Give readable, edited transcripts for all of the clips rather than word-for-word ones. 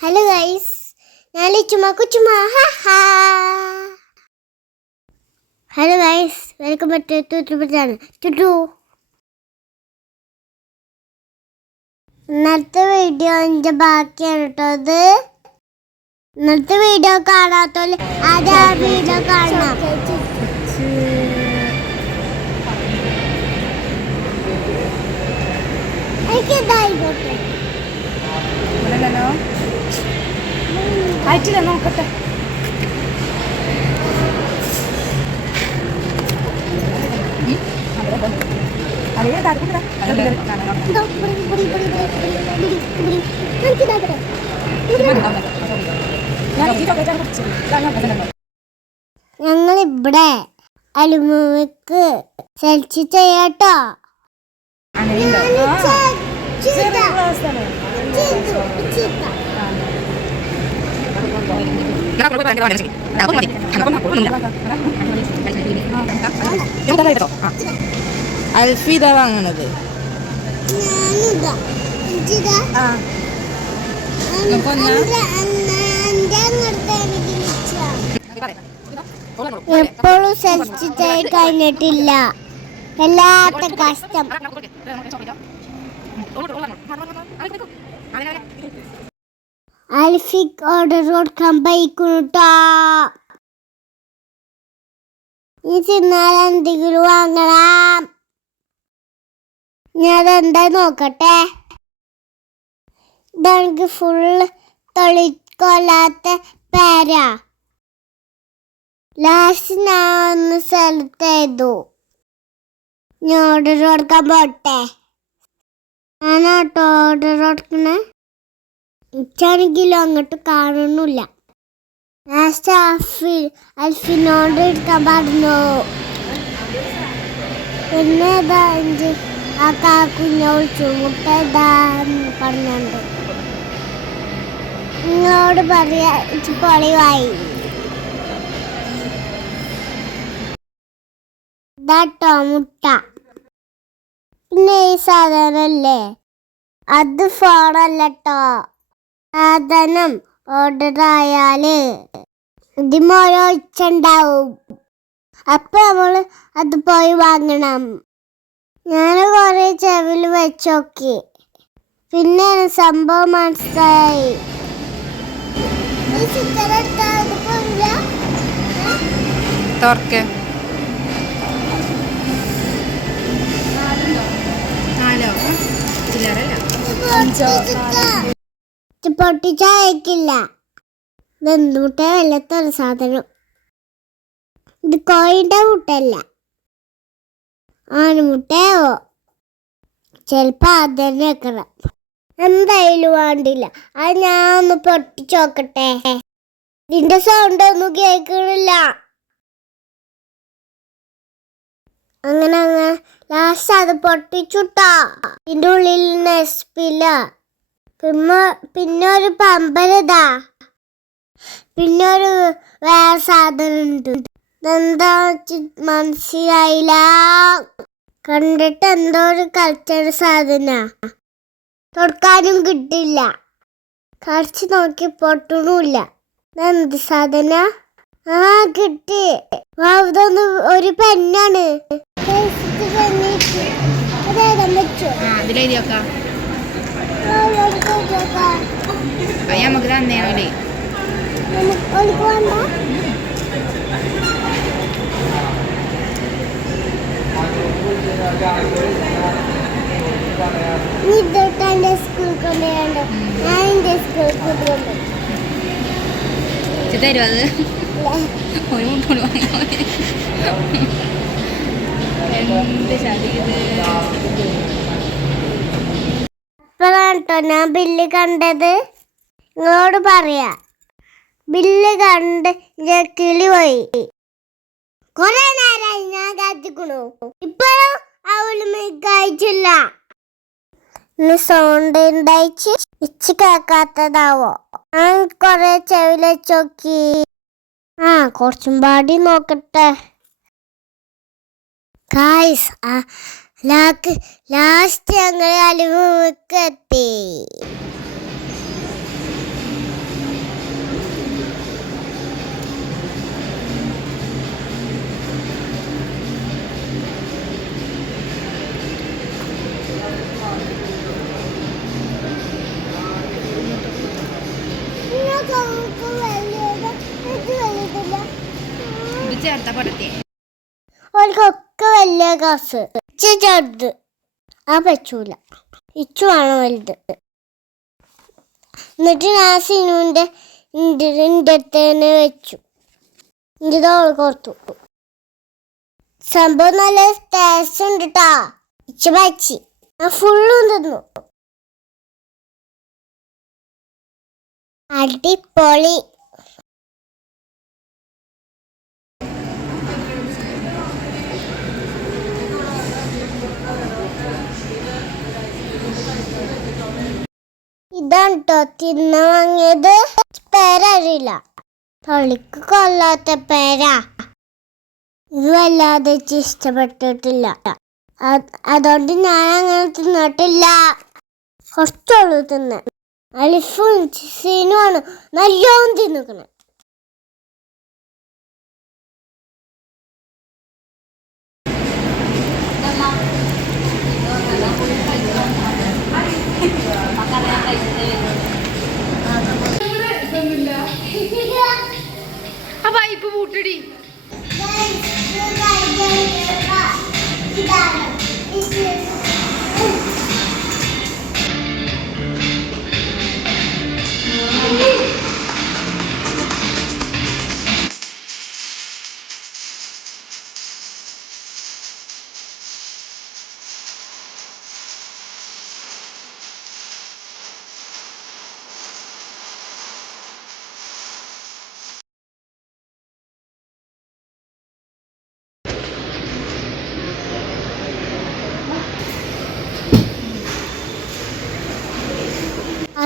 Hello guys, ഞാൻ ചുമ്മാ hello guys, welcome back to channel ചുട്ടു. ഇന്നത്തെ വീഡിയോ എൻ്റെ ബാക്കിയാണ് കേട്ടോ. ഇത് ഇന്നത്തെ വീഡിയോ കാണാത്തോല് ആദ്യം ആ വീഡിയോ കാണണം. എനിക്കിതായിക്കോട്ടെ ആയിട്ടില്ല, നോക്കട്ടെ. ഞങ്ങളിവിടെ അലുമിക്ക് സെൽഫി ചെയ്യാട്ടോ. അൽഫിത വാങ്ങണത് എപ്പോഴും സെൽഫി ചെയ്ത് കഴിഞ്ഞിട്ടില്ല. വല്ലാത്ത കഷ്ടം. അൽഫിക്ക് ഓർഡർ കൊടുക്കാൻ പോയിക്കുട്ടാ. ഈ തിന്നാൽ എന്തെങ്കിലും വാങ്ങണം. ഞാൻ എന്താ നോക്കട്ടെ. ഇതാണെങ്കിൽ ഫുള്ള് തൊളിക്കൊല്ലാത്ത പേരാ. ലാസ്റ്റ് ഞാൻ ഒന്ന് സെലക്ട് ചെയ്തു. ഞാൻ ഓർഡർ കൊടുക്കാൻ പോട്ടെ. ഞാനാട്ടോ ഓർഡർ കൊടുക്കണേ. എനിക്കാണെങ്കിലും അങ്ങോട്ട് കാണുന്നില്ല. ലാസ്റ്റ് അൽഫിനോട് എടുക്കാൻ പറഞ്ഞു. പിന്നെ ആ കാക്കുഞ്ഞെ വിളിച്ചു. മുട്ട ഇതാന്ന് പറഞ്ഞുണ്ട്. നിങ്ങളോട് പറയാ പൊളിവായി. ഇതാട്ടോ മുട്ട. പിന്നെ ഈ സാധനല്ലേ, അത് ഫോണല്ലോ. സാധനം ഓർഡർ ആയാല് ഇതിമോരോ ഇച്ചുണ്ടാവും. അപ്പൊ നമ്മള് അത് പോയി വാങ്ങണം. ഞാൻ കുറെ ചെവിൽ വെച്ചോക്കി. പിന്നെ സംഭവം മനസ്സിലായി. പൊട്ടിച്ചയക്കില്ല. ഇതെന്തുമുട്ട വല്ലാത്തൊരു സാധനം. ഇത് കോഴിന്റെ മുട്ടയല്ല, ആനമുട്ടയോ ചിലപ്പോ അതന്നെ വെക്കണം. എന്തായാലും വേണ്ടില്ല. അത് ഞാൻ ഒന്ന് പൊട്ടിച്ചോക്കട്ടെ. ഇതിന്റെ സൗണ്ട് ഒന്നും കേൾക്കണില്ല. അങ്ങനെ ലാസ്റ്റ് അത് പൊട്ടിച്ചുട്ടാ. ഇതിന്റെ ഉള്ളിൽ നെസ്പില്ല. പിന്നെ ഒരു പമ്പരതാ. പിന്നെ ഒരു വേറെ സാധനം ഉണ്ട്. ഇതെന്താ മനസ്സിലായില്ല. കണ്ടിട്ട് എന്തോ ഒരു കളിച്ച സാധന. തൊടുക്കാനും കിട്ടില്ല. കളിച്ച് നോക്കി പൊട്ടണമില്ല. ഇതെന്ത് സാധന? ആ കിട്ടി. ഇതൊന്ന് ഒരു പെന്നാണ്. നമുക്ക് തന്നേണല്ലേ. ഇതൊട്ടെ സ്കൂൾ കൊണ്ടുപോയണ്ടോ? ഞാൻ എന്റെ സ്കൂൾ കൊണ്ടുപോകും. തരുമോ അത്? ഒരു മുട്ടോട് വാങ്ങിയോ? എന്ത് ചതിയത്. ഇപ്പോഴാട്ടോ ഞാൻ ബില്ല് കണ്ടത്. നിങ്ങളോട് പറയാ. ബില്ല് കണ്ട് ഞാൻ കിളി പോയി. കൊറേ നേരമായി ഞാൻ കാത്തിക്കണു. ഇപ്പോഴും അവള് കഴിച്ചില്ല. സൗണ്ട് ഉണ്ടായിച്ച് ഇച്ച് കേക്കാത്തതാവോ? ഞാൻ കൊറേ ചെവില ചോക്കി. കുറച്ചും പാടി നോക്കട്ടെ. ഗായ്സ്, ലാസ്റ്റ് ഞങ്ങൾ അലുമിക്ക് എത്തി. ഇത് ചേർത്ത പടത്തെ ഓർക്കൊക്കെ വലിയ ഗ്ലാസ് ചെറുത് ആ പറ്റൂല ഇച്ചു വേണം വലുത്. എന്നിട്ട് ഞാൻ സിനുവിൻ്റെ അടുത്ത് തന്നെ വെച്ചു. ഇത് അവൾ കൊടുത്തു. സംഭവം നല്ല ടേസ്റ്റ് ഉണ്ട് കേട്ടാ. ഇച്ച പച്ചി ഞാൻ ഫുള്ളും തിന്നു. അടിപൊളി. ഇതാണ് കേട്ടോ തിന്ന വാങ്ങിയത്. പേരറിയില്ല, തൊളിക്ക് കൊള്ളാത്ത പേരാ. ഇത് വല്ലാതെ ഇഷ്ടപ്പെട്ടിട്ടില്ല, അതുകൊണ്ട് ഞാൻ അങ്ങനെ തിന്നിട്ടില്ല. കുറച്ചുള്ളൂ തിന്ന്. അലിഫും സീനുമാണ് നല്ലോണം തിന്നിക്കണേ. ആ പൈപ്പ് പൂട്ടിടി.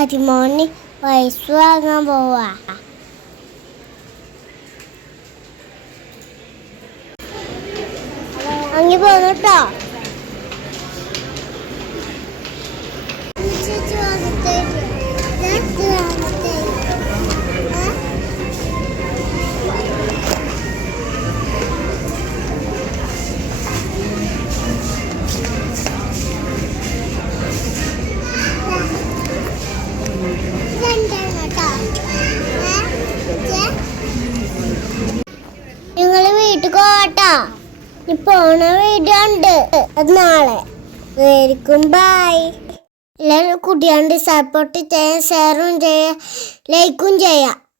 അരിമോന് പൈസ വാങ്ങാൻ പോവാ. അങ്ങി പോന്നോട്ടോ. നിങ്ങള് വീട്ടിൽ പോവാട്ടോ. പോണ വീഡിയോ ഉണ്ട്, അത് നാളെ വരും. ബൈ. എല്ലാവരും കുട്ടിയാണ്ട് സപ്പോർട്ട് ചെയ്യാൻ, ഷെയറും ചെയ്യാം, ലൈക്കും ചെയ്യാം.